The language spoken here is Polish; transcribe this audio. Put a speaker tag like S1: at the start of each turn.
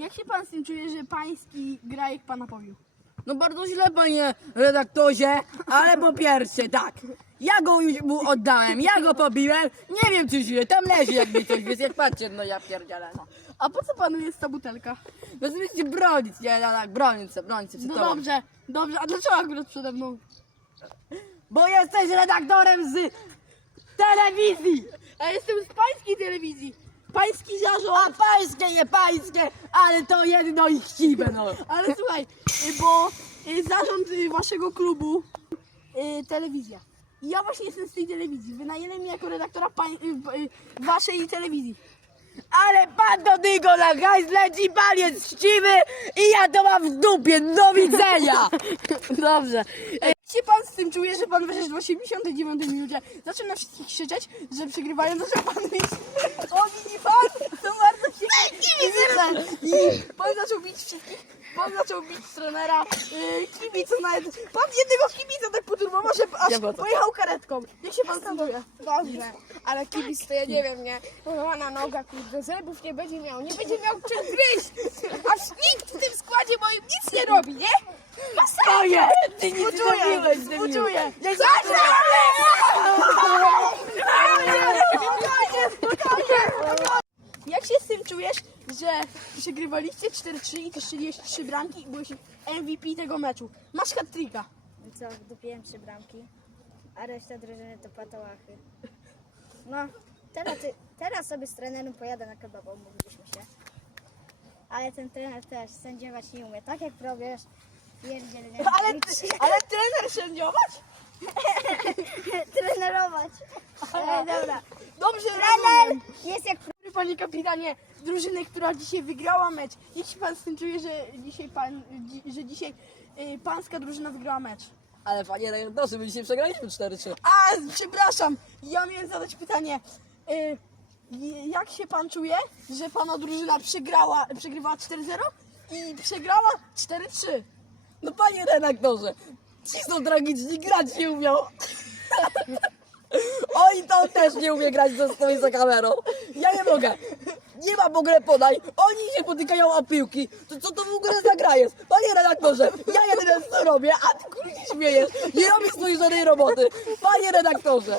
S1: Jak się pan z tym czuje, że pański grajek pana pobił?
S2: No bardzo źle, panie redaktorze, ale po pierwsze tak, ja go już mu oddałem, ja go pobiłem, nie wiem czy żyje, tam leży jakby coś, więc jak patrzcie, no ja pierdzielę, no.
S1: A po co panu jest ta butelka?
S2: No żebyście bronić, nie, no tak, bronić se przed
S1: No
S2: tobą.
S1: dobrze, a dlaczego akurat przede mną?
S2: Bo jesteś redaktorem z telewizji,
S1: A jestem z pańskiej telewizji. Pański
S2: a
S1: zarząd.
S2: pańskie, nie pańskie, ale to jedno i chciwe, no.
S1: Ale słuchaj, bo zarząd waszego klubu, telewizja. I ja właśnie jestem z tej telewizji. Wynajęli mnie jako redaktora waszej telewizji.
S2: Ale pan do niego na hajs leci, pan jest chciwy i ja to mam w dupie, do widzenia.
S1: Dobrze. Jak się pan z tym czuje, że pan wyszedł w 89 minucie? Zaczął na wszystkich krzyczeć, że przegrywają, zaczął pan bić. O, widzi pan? To bardzo się I pan zaczął bić wszystkich. Pan zaczął bić trenera, kibiców nawet. Pan jednego kibica tak poturbował, że aż
S2: Ja bardzo.
S1: pojechał karetką. Jak się pan z tym czuje?
S3: Dobrze, ale kibic to ja nie wiem, nie? Połamana noga, kurde, zębów nie będzie miał czym gryźć! Aż nikt w tym składzie moim nic nie robi, nie?
S2: To jest, ty nic nie zrobiłeś,
S1: Współczuję. Jak się z tym czujesz, że przegrywaliście 4-3 i ty strzeliłeś 3 bramki i byłeś MVP tego meczu? Masz hat-tricka.
S4: Co, wdupiłem 3 bramki, a reszta drużyny to patałachy. No, teraz sobie z trenerem pojadę na kebaba, umówiliśmy się. Ale ten trener też sędziować nie umie, tak jak probiesz, pierdzielnie.
S1: Ale trener sędziować?
S4: Trenerować. Dobra.
S1: Dobrze,
S4: Trener
S1: rozumiem.
S4: jest jak
S1: Panie kapitanie, drużyny, która dzisiaj wygrała mecz. Jak się pan z tym czuje, że dzisiaj pańska drużyna wygrała mecz?
S2: Ale panie redaktorze, my dzisiaj przegraliśmy 4-3.
S1: A, przepraszam, ja miałem zadać pytanie. Jak się pan czuje, że pana drużyna przegrywała 4-0 i przegrała 4-3?
S2: No panie redaktorze, ci są tragiczni, grać nie umiał. Oj, to też nie umie grać ze stoi za kamerą. Ja nie mogę. Nie ma w ogóle podań. Oni się potykają o piłki. To co to w ogóle za gra jest? Panie redaktorze, ja jedyne co robię, a ty kurde się śmiejesz. Nie robisz swojej żadnej roboty. Panie redaktorze.